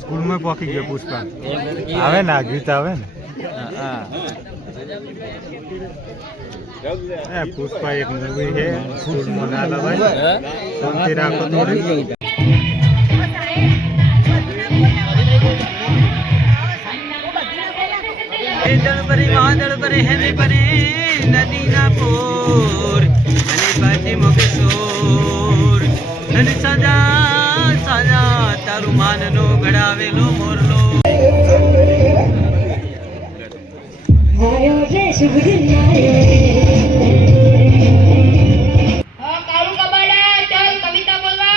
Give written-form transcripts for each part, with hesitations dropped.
School में पहुंची गए पुष्पा आवे ना गीत आवे ना पुष्पा एक मूवी है स्कूल में ना भाई शांति राखो थोड़ी वादळ परे हेने परे नदी ना पोर અને પાછી મોગે સોર અને સદા સદા તારું માનનો ઘડાવેલો મોરલો કાળુ કબાડા ચાલ કવિતા બોલવા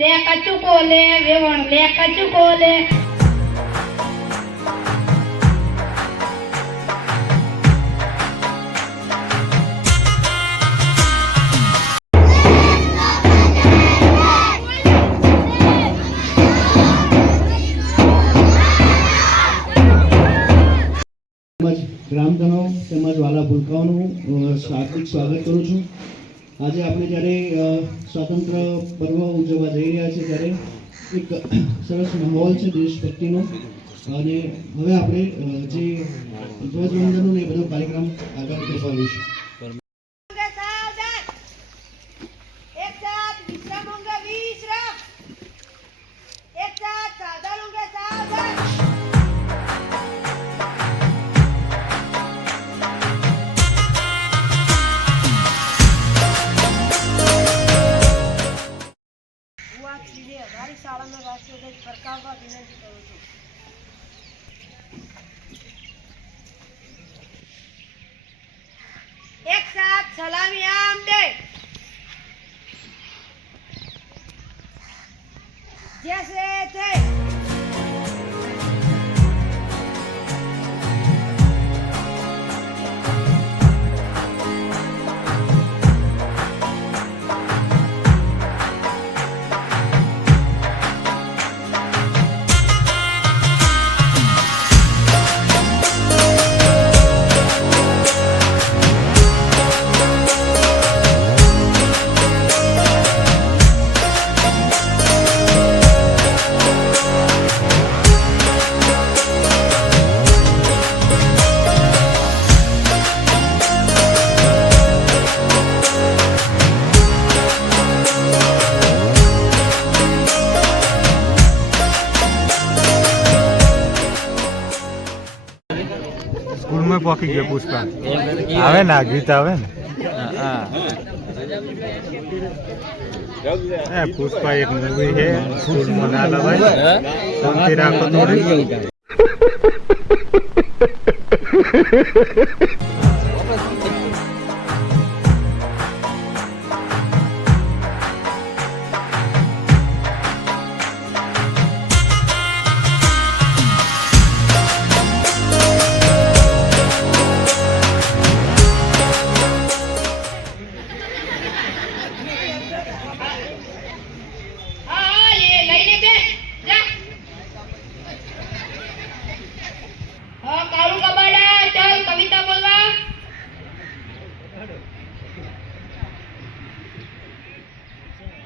લે કચુ કોલે વેવણ લે કચુ કોલે ગ્રામજનો તેમજ વાલા ભૂલકાઓનું હાર્દિક સ્વાગત કરું છું. આજે આપણે જ્યારે સ્વાતંત્ર્ય પર્વ ઉજવવા જઈ રહ્યા છીએ ત્યારે એક સરસ માહોલ છે દેશભક્તિનો અને હવે આપણે જે ધ્વજવંદનનો એ બધો કાર્યક્રમ આગળ કરવાવીશું. हमारी शाला में राष्ट्रीय प्रस्ताव विनंती करूँ छू एक साथ सलामी आम दे जैसे थे स्कूल में पहुंची गए पुष्पा आवे ना गीत आवे ना पुष्पा एक मूवी है स्कूल में ना भाई शांति राखो थोड़ी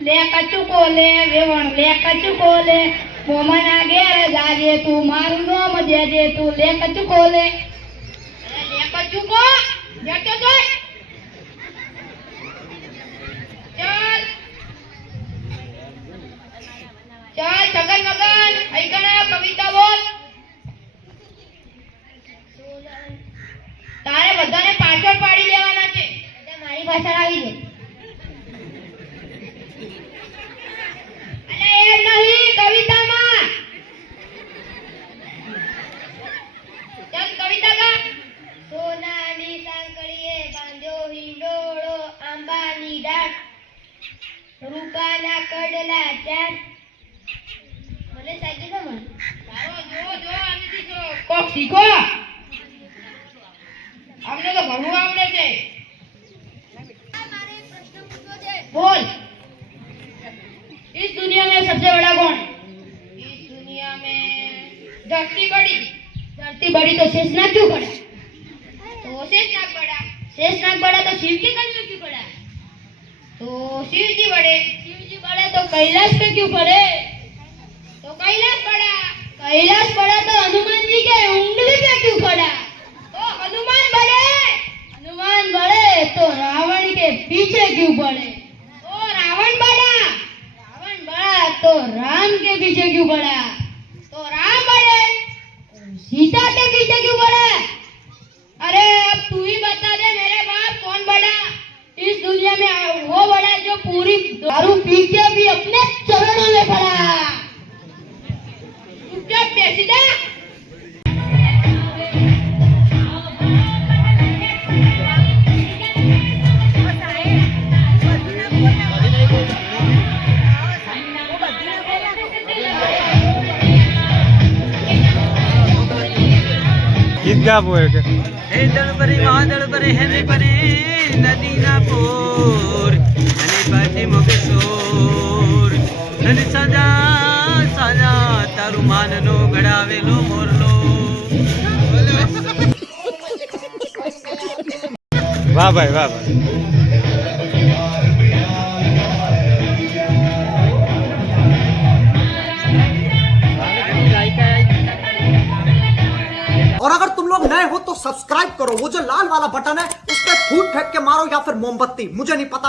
ले कचु कोले वेवण ले कचु कोले मोमना घेर जाजे तू मारू नाम देजे तू ले कचु कोले ले कचु को जटो तो चल चल सगन मगन ऐकना कविता बोल तारे बधाने पाछળ પાડી લેવાના છે મારી ભાષા આવી છે नहीं कविता मां चल कविता का सोनानी सांकड़ीए बांध्यो हिंडोळो आंबानी डाळ रूपाना कडला चार મને સાચું ન મન તારો જો આને દીધો કોક શીખો અમને તો ઘણું આવડે છે મારે પ્રશ્ન પૂછવો છે બોલ इस दुनिया में सबसे बड़ा कौन? इस दुनिया में धरती बड़ी तो शेषनाग क्यों पड़ा? तो शेषनाग बड़ा तो शिव के गले में क्यों पड़ा? तो तो शिव जी बड़े तो कैलाश पे क्यों पड़े? तो कैलाश पड़ा तो हनुमान जी के उंगली पे क्यों पड़ा? तो हनुमान बड़े तो रावण के पीछे क्यों पड़े? तो रावण बड़ा तो राम के पीछे क्यों पड़ा? तो राम बड़े सीता के पीछे क्यों पड़ा? अरे अब तू ही बता दे मेरे बाप, कौन बड़ा इस दुनिया में? वो बड़ा जो पूरी दारू पी के भी अपने चरणों में पड़ा। चुपचाप बैठ जा। ઈદગાહ બોય કે હે દળપરે વાદળપરે હેને પરે નદીના પૂર અને પાછી મોગે સોર અને સદા તારું માનનો ઘડાવેલો મોરલો. વાહ ભાઈ વાહ ભાઈ. और अगर तुम लोग नए हो तो सब्सक्राइब करो, वो जो लाल वाला बटन है उस पर फूट फेंक के मारो या फिर मोमबत्ती, मुझे नहीं पता।